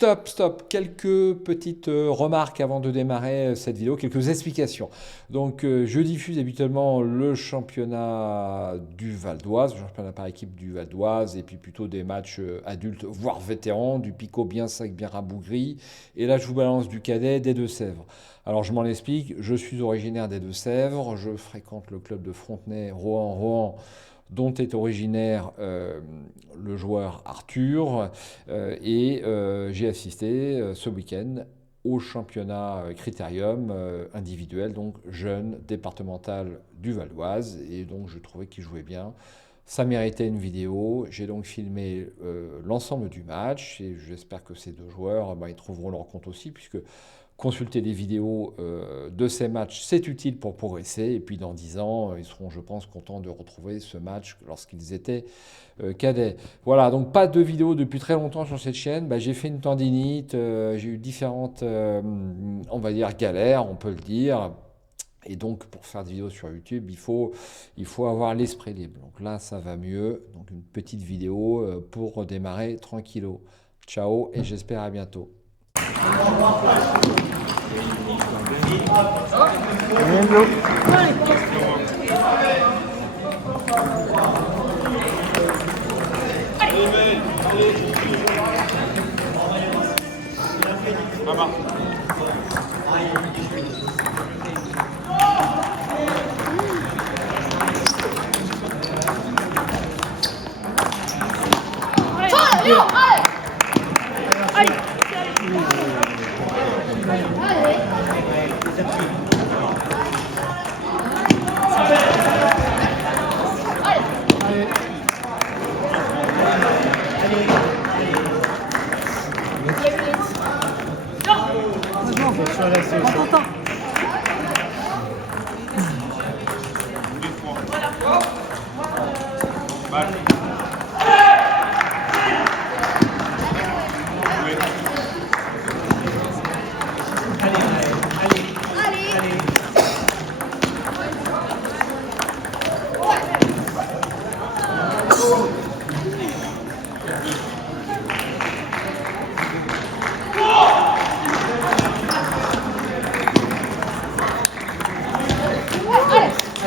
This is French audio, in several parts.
Stop. Quelques petites remarques avant de démarrer cette vidéo, quelques explications. Donc, je diffuse habituellement le championnat du Val d'Oise, le championnat par équipe du Val d'Oise, et puis plutôt des matchs adultes, voire vétérans, du picot bien sec, bien rabougri. Et là, je vous balance du cadet des Deux-Sèvres. Alors, je m'en explique, je suis originaire des Deux-Sèvres, je fréquente le club de Frontenay, Rohan, dont est originaire le joueur Arthur, et j'ai assisté ce week-end au championnat Critérium individuel, donc jeune, départemental du Val d'Oise, et donc je trouvais qu'il jouait bien. Ça méritait une vidéo, j'ai donc filmé l'ensemble du match, et j'espère que ces deux joueurs, ils trouveront leur compte aussi, puisque consulter des vidéos de ces matchs, c'est utile pour progresser. Et puis dans 10 ans, ils seront, je pense, contents de retrouver ce match lorsqu'ils étaient cadets. Voilà, donc pas de vidéos depuis très longtemps sur cette chaîne. J'ai fait une tendinite, j'ai eu différentes, on va dire, galères, on peut le dire. Et donc, pour faire des vidéos sur YouTube, il faut avoir l'esprit libre. Donc là, ça va mieux. Donc une petite vidéo pour démarrer tranquillo. Ciao et j'espère à bientôt.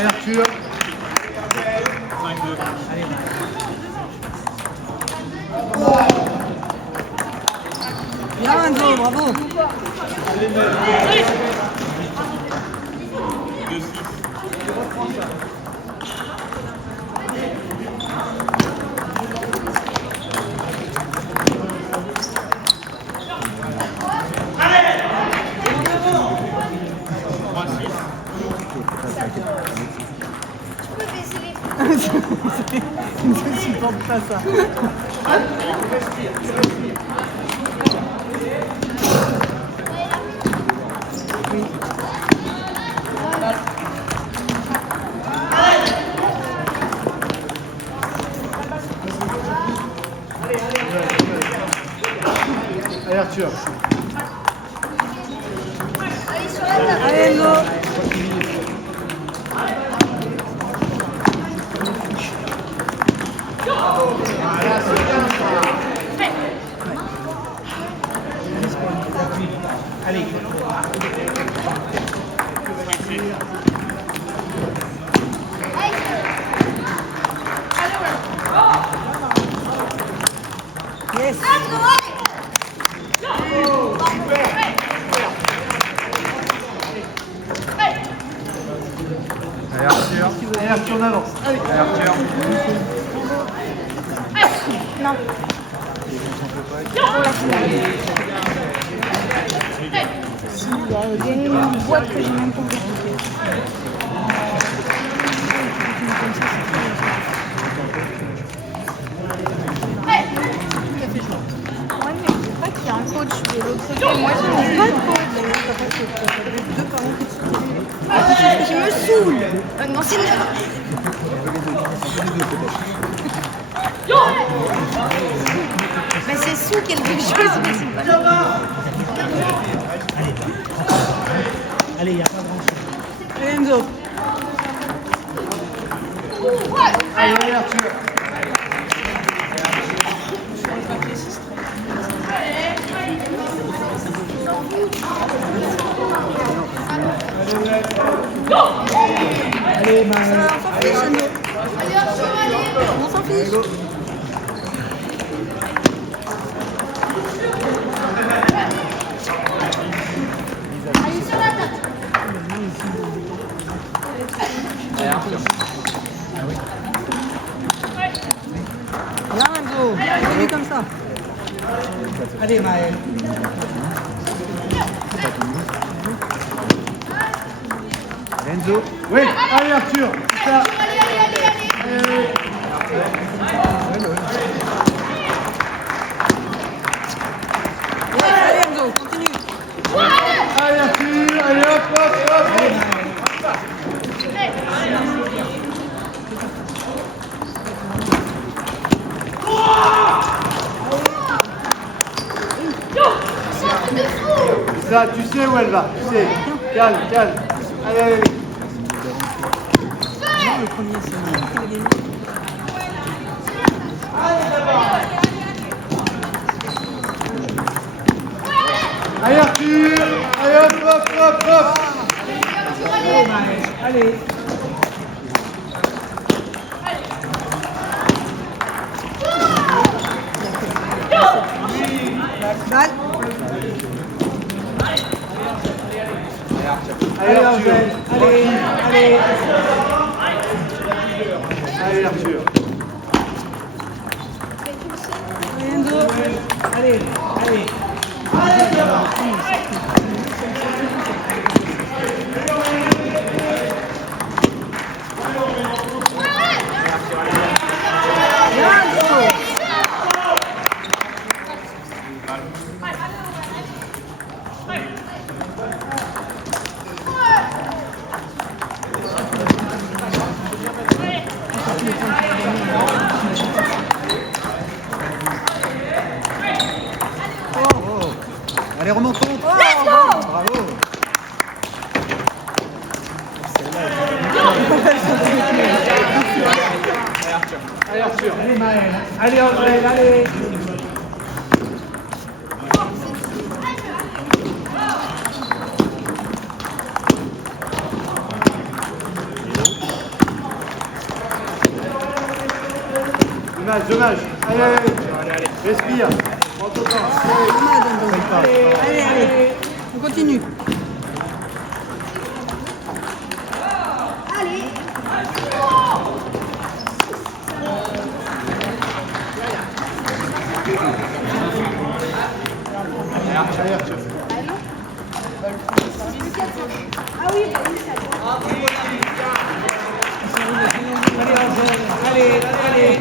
Arthur. 5-2. Bien Enzo, bravo. 2-6. Je supporte pas ça. Allez Arthur. Allez Enzo. Allez. Yes. Allez Arthur. Allez Arthur, on avance. Allez Arthur. Non. Si, il y a une boîte que j'ai même pas ouverte. Ouais, mais je sais pas qu'il y a un coach de l'autre côté. Moi, je n'ai pas de coach. Deux parents qui se je me saoule. Non, c'est mais c'est sous quelque chose, mais c'est pas. Allez, il n'y a pas grand-chose. Allez Enzo. Allez Arthur. Allez, Maël. On s'en fiche, nous. On s'en fiche. Viens, Enzo. Allez, comme ça. Allez, Maël. Enzo. Oui, allez, Arthur. C'est ça. Allez. Allez, Enzo, continue. Allez, Arthur. Allez, hop, hop, hop. Ça, tu sais où elle va, tu sais. Calme, calme. Allez, allez, allez. Non, le premier, c'est lui. Allez, Arthur. Allez, hop, hop, hop, hop. Allez, Maël. Allez. Balle. Allez, Arthur. Allez, allez. Allez, Arthur. Enzo. Allez, allez. Viens, Enzo. Allez, remontons. Let's go. Bravo. Allez, Arthur. Allez, Maël. Allez, André, allez. Dommage, dommage. Allez, allez, allez. Respire. Prends ton temps. Dommage, Enzo. Allez, allez. On continue. Allez, Arthur. Allez, allez, allez.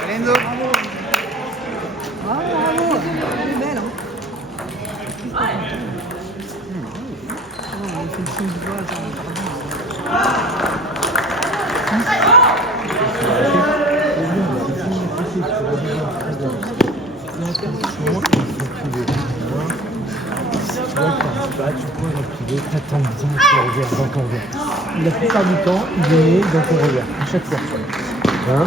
Allez, Enzo. Ah, bravo. Elle est belle, hein. Oh, il fait le son du doigt, La plupart du temps, il est né dans ton regard, à chaque fois. Hein,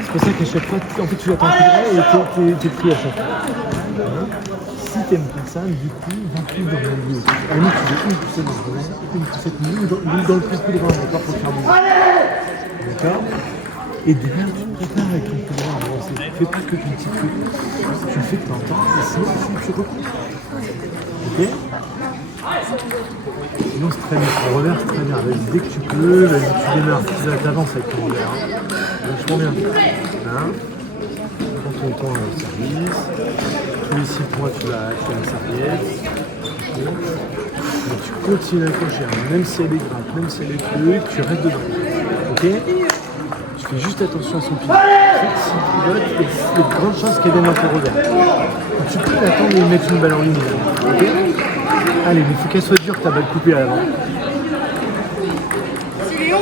c'est pour ça qu'à chaque fois, en fait, tu l'attends et t'es pris à chaque fois. Hein, si t'aimes pas ça, du coup, va plus dans le milieu. À nous, tu veux une poussette dans le regard, une poussette dans le plus coup de bras, d'accord, pour faire bouger. D'accord. Et derrière, tu te prépares avec ton coup de bras avancé. Tu fais pas que ton petit truc. Tu le fais de temps en temps, et sinon, tu reprends. Ok. Sinon c'est très bien, le revers c'est très bien, vas-y, dès que tu peux, vas-y, tu démarres, tu avances avec ton revers, hein. Vachement bien, hein. Prends ton temps au service, tous les 6 points tu vas la serviette, et tu continues à accrocher, hein. Même si elle est gratte, même si elle est bleue, tu restes dedans, ok. Tu fais juste attention à son pied, s'il pivote, il y a de grandes chances qu'elle vienne dans ton revers. Tu peux attendre de lui mettre une balle en ligne, ok. Allez, il faut qu'elle soit dure ta balle coupée à l'avant. C'est Léon.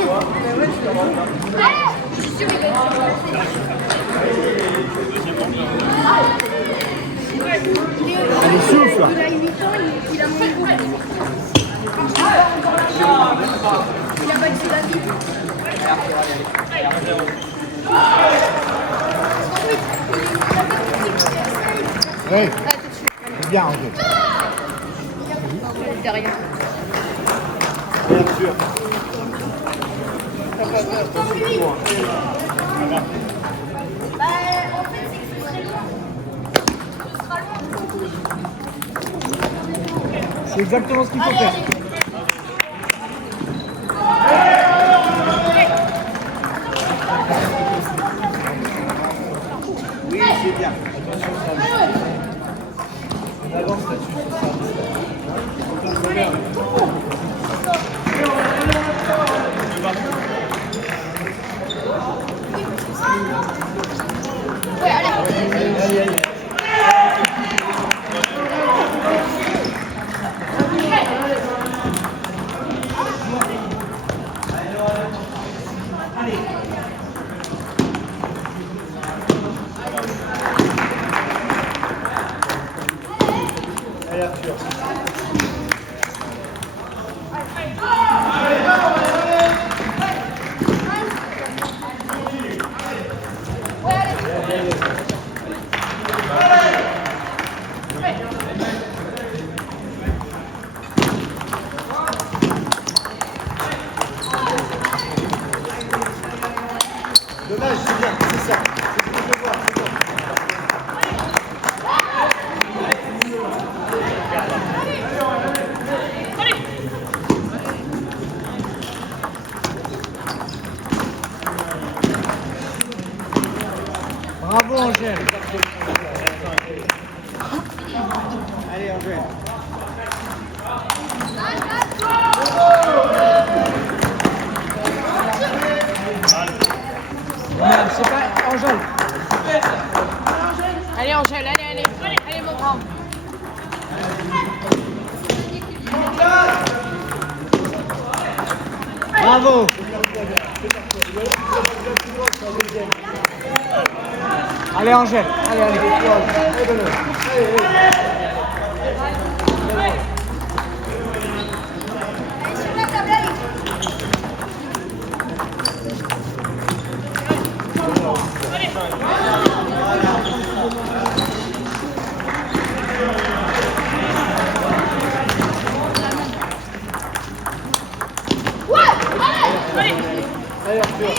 Allez, souffle. Il a 8 ans, il a moins de goût. Il a battu David. Oui, c'est bien, ok. Derrière. Bien sûr. C'est exactement ce qu'il faut faire. Oui, c'est bien. On avance là-dessus. Ouais, allez. Allez, Arthur. Dommage, c'est bien, c'est ça. C'est ce que je veux voir, c'est bon. Bravo Angèle. Allez Angèle. C'est pas Angèle. Allez, Angèle, allez. Allez, mon grand. Bravo. Allez Angèle. Allez. Sur la table, allez. Allez Arthur.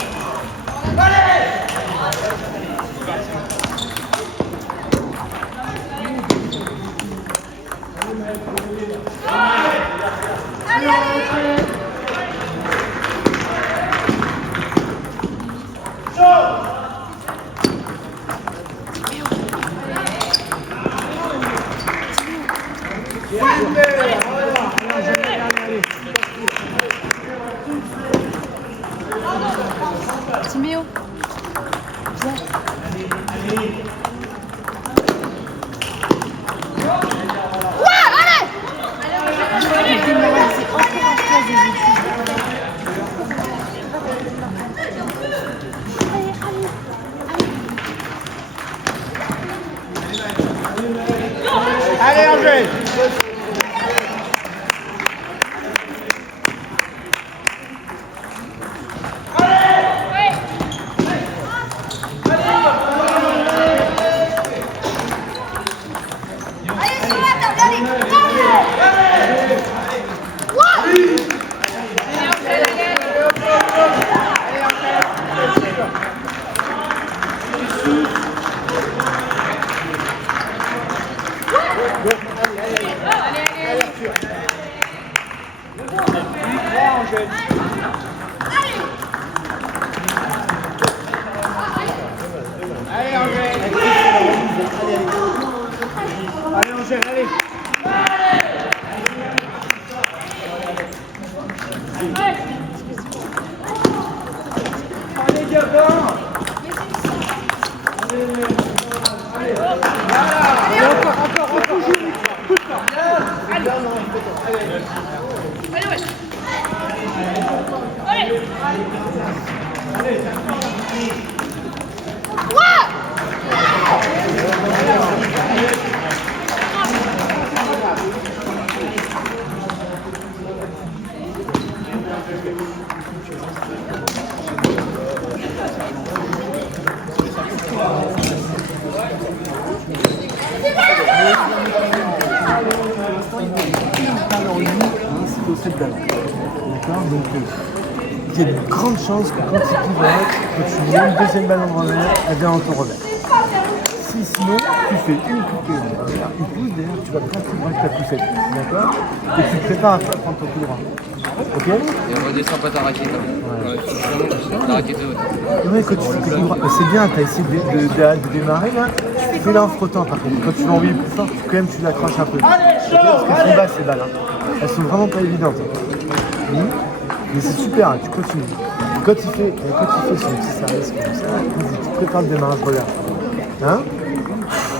Timéo. Allez Angèle. Allez, sur la table, allez. Allez Angèle. Allez Angèle, allez. Allez Gabin. Allez, encore. Tout le temps. Allez. fait de ballon. D'accord? Donc, il y a de grandes chances que quand il pivote, quand tu mets le deuxième ballon de revers, elle vient en ton revers. Si sinon, tu fais une poupée de revers, une pousse, d'ailleurs, tu vas bien couvrir avec ta poussette. D'accord? Et tu te prépares à prendre ton coup droit. Ok? Et on redescend pas ta raquette. La raquette est haute. Oui, quand tu fais tes coups droits, c'est bien, tu as essayé de démarrer là. Fais-la en frottant par contre. Quand tu l'as envoyé plus fort, quand même tu l'accroches un peu. Okay? Parce qu'elles sont basses ces balles. Hein. Elles sont vraiment pas évidentes. Mais c'est super, hein, tu continues. Quand il fait son petit service comme ça, tu prépares le démarrage revers. Hein?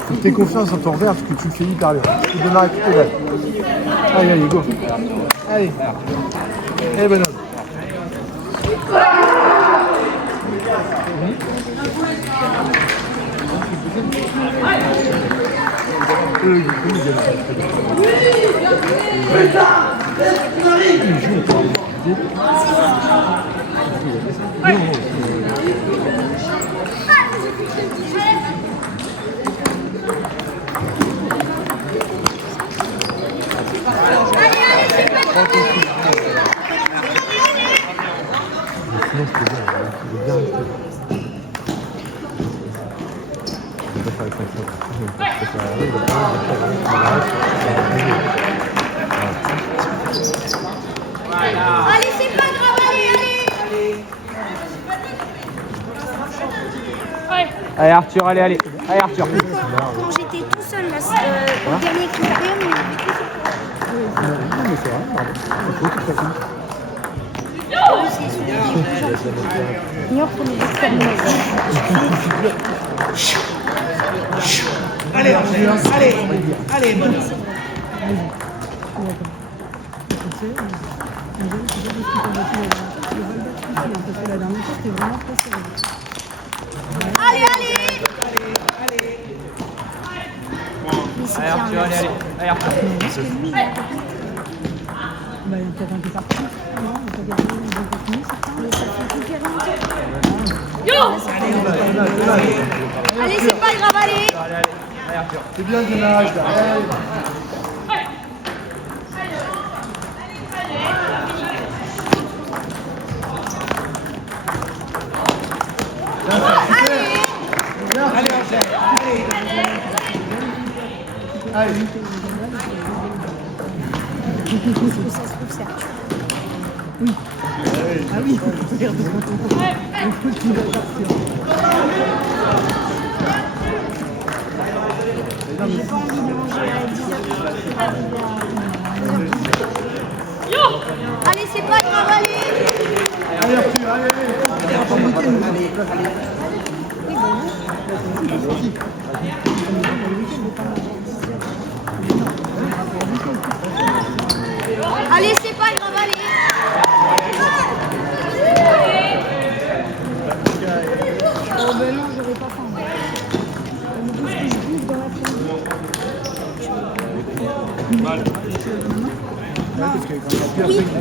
Faut que tu aies confiance en ton revers parce que tu le fais hyper bien. Tu démarres avec toutes tes balles. Allez, allez, go. Allez. Allez, bonhomme. Allez, c'est pas grave, allez. Allez Arthur, allez Arthur. Quand j'étais tout seul là, au dernier critérium, il y avait tout ça. Mais c'est vrai, C'est celui qui est plus gentil. Ignore qu'on est exterminés. Allez, Arthur, allez, bonhomme. Allez. Mais c'est bien, Arthur, allez Arthur. mais ça fait hyper longtemps. Allez, c'est pas grave, allez. C'est bien le démarrage là. Allez. Allez, Angèle, allez. Est-ce que ça se trouve, c'est Arthur? Ah oui, regarde devant ton compte. Il faut qu'il va partir. J'ai pas envie de manger à 10h. Allez, c'est pas grave, allez. Allez, Arthur, allez. Allez, c'est pas grave, allez. Oh ben non, j'aurais pas faim. On me dit que je bouffe dans l'après-midi.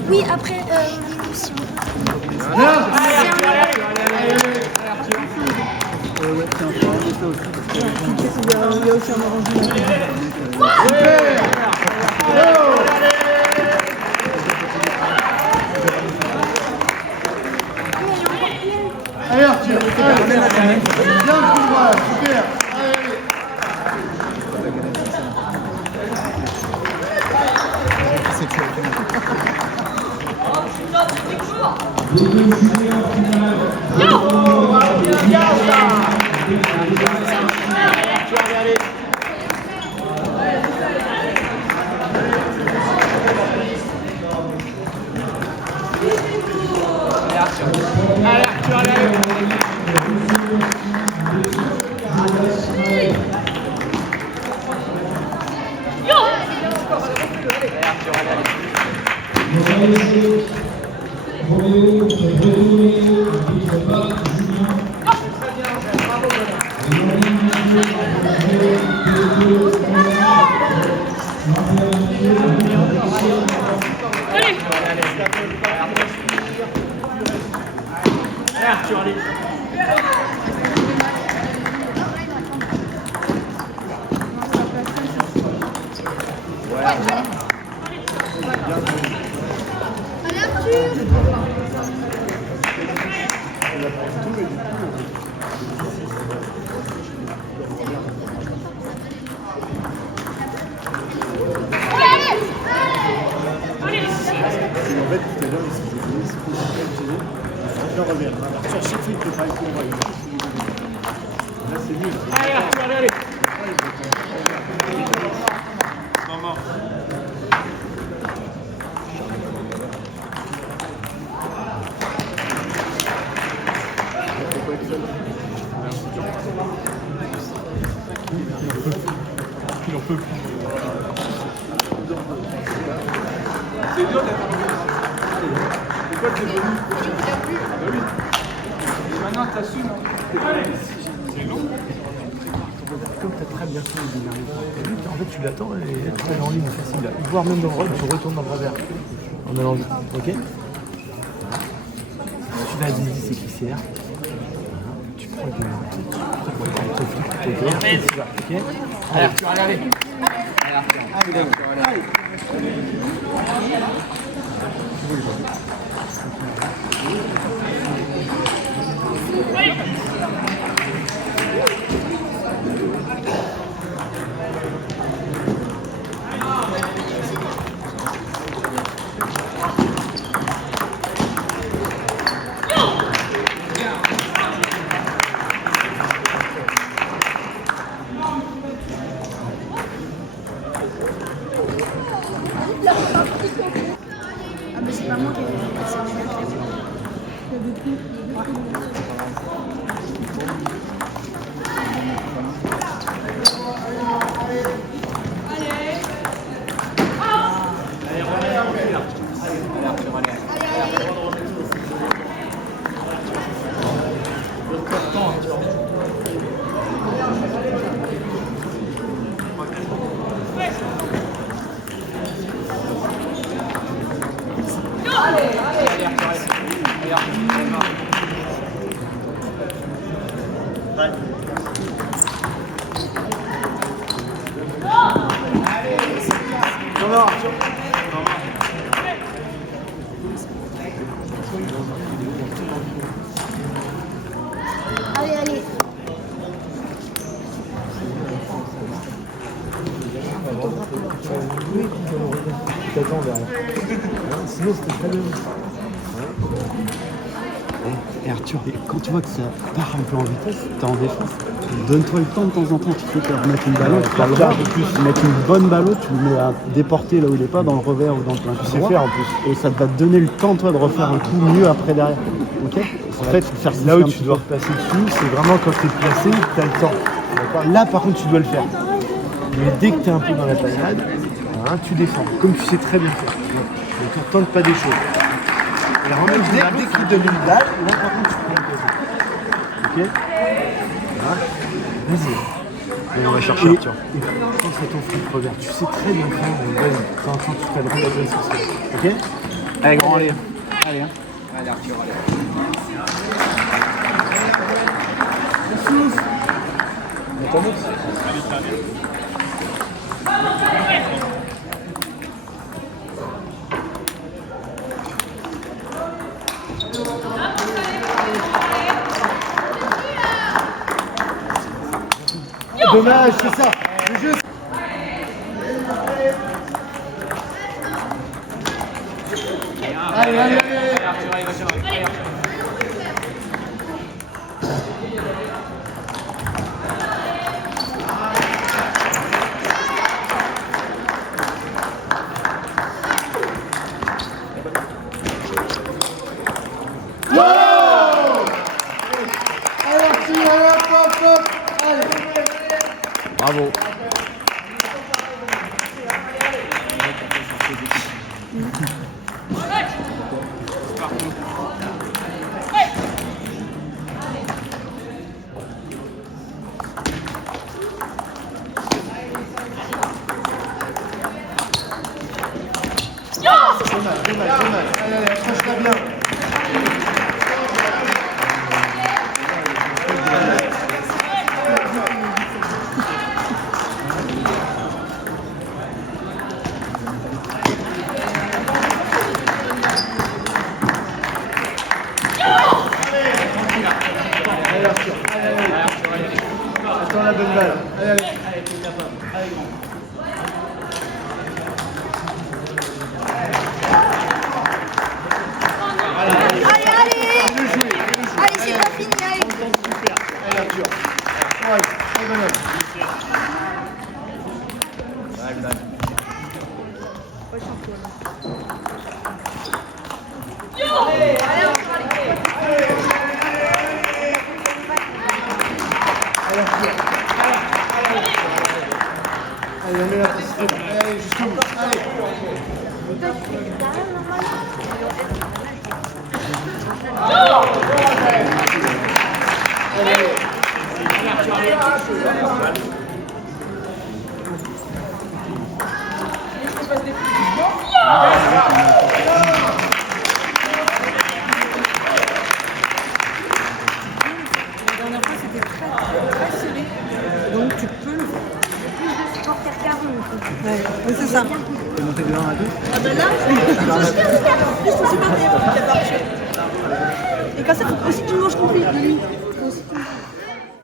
Oui, après, si on Il y a aussi un orange. Allez, Arthur, allez. Bien le coup droit, super. Allez. Il en peut plus. C'est dur d'être pourquoi t'es venu? Bah oui. Et maintenant t'assumes. C'est long. Comme tu as très bien fait les derniers temps, en fait tu l'attends et tu vas en ligne facile. Voire même dans le rôle, tu retournes dans le revers. En allant vite. Ok. Tu vas à 10 et qui sert. Tu prends le ok. Allez, tu vas regarder. Ah mais c'est pas moi qui ai fait ça, c'est bien fait. Allez, allez. Tu t'attends derrière. Sinon c'était très bien. Et Arthur, quand tu vois que ça part un peu en vitesse, t'es en défense, donne-toi le temps de temps en temps, tu peux te remettre une balle, tu vas un peu plus, mettre une bonne balle, tu le mets à déporter là où il n'est pas, dans le revers ou dans le plein pied droit, faire en plus. et ça va te donner le temps toi de refaire un coup mieux après derrière. Ok. En fait, faire Là où tu dois repasser dessus, c'est vraiment quand tu es placé, tu as le temps. Là par contre tu dois le faire. Mais dès que tu es un peu dans la taillade, hein, tu défends, comme tu sais très bien faire. Donc tu ne tentes pas des choses. Et en même dès qu'il donne une balle, là par contre tu prends le plaisir. Ok. Hein. Vas-y. Et on va chercher Arthur. Et quand c'est ton flip revers, tu sais très bien faire, donc vas-y, de temps en temps tu t'adresses la bonne situation. Ok. Allez, grand, allez. Allez, hein. Allez, Arthur, allez. Dommage, c'est ça. C'est juste. Allez, allez, allez. Arthur, allez, vas-y, allez, Arthur. Allez, Arthur, allez, hop, hop, hop. Allez. Bravo. Dommage, dommage, dommage. Allez, allez, accroche-la bien. la bonne balle. Allez, allez. Allez, allez! Bien joué, bien joué. Allez, c'est pas fini, allez! Super. Allez, Arthur. Ouais, très bon homme. Ouais, blague. Allez, on met la position. Allez, jusqu'au bout. Allez. La dernière fois, c'était très serré. Donc, tu peux le faire. Plus de supporters qu'avant. Ouais, c'est ça. T'es monté de 1 à 2. Ah ben là, plus de supporters. Et comme ça, il faut aussi que tu manges ton prix de nuit.